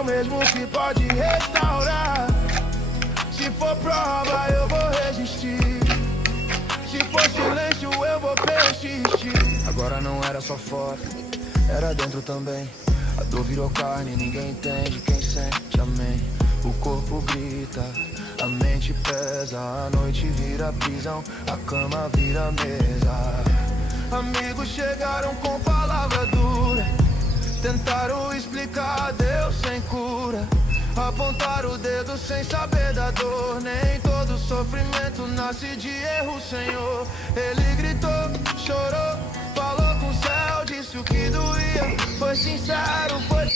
o mesmo que pode restaurar. Se for prova, eu vou resistir. Se for silêncio, eu vou persistir. Agora não era só fora, era dentro também. A dor virou carne, ninguém entende. Quem sente, amém. O corpo grita, a mente pesa. A noite vira prisão, a cama vira mesa. Amigos chegaram com palavra dura, tentaram explicar Deus sem cura. Apontaram o dedo sem saber da dor. Nem todo sofrimento nasce de erro, Senhor. Ele gritou, chorou, falou com o céu, disse o que doía. Foi sincero, foi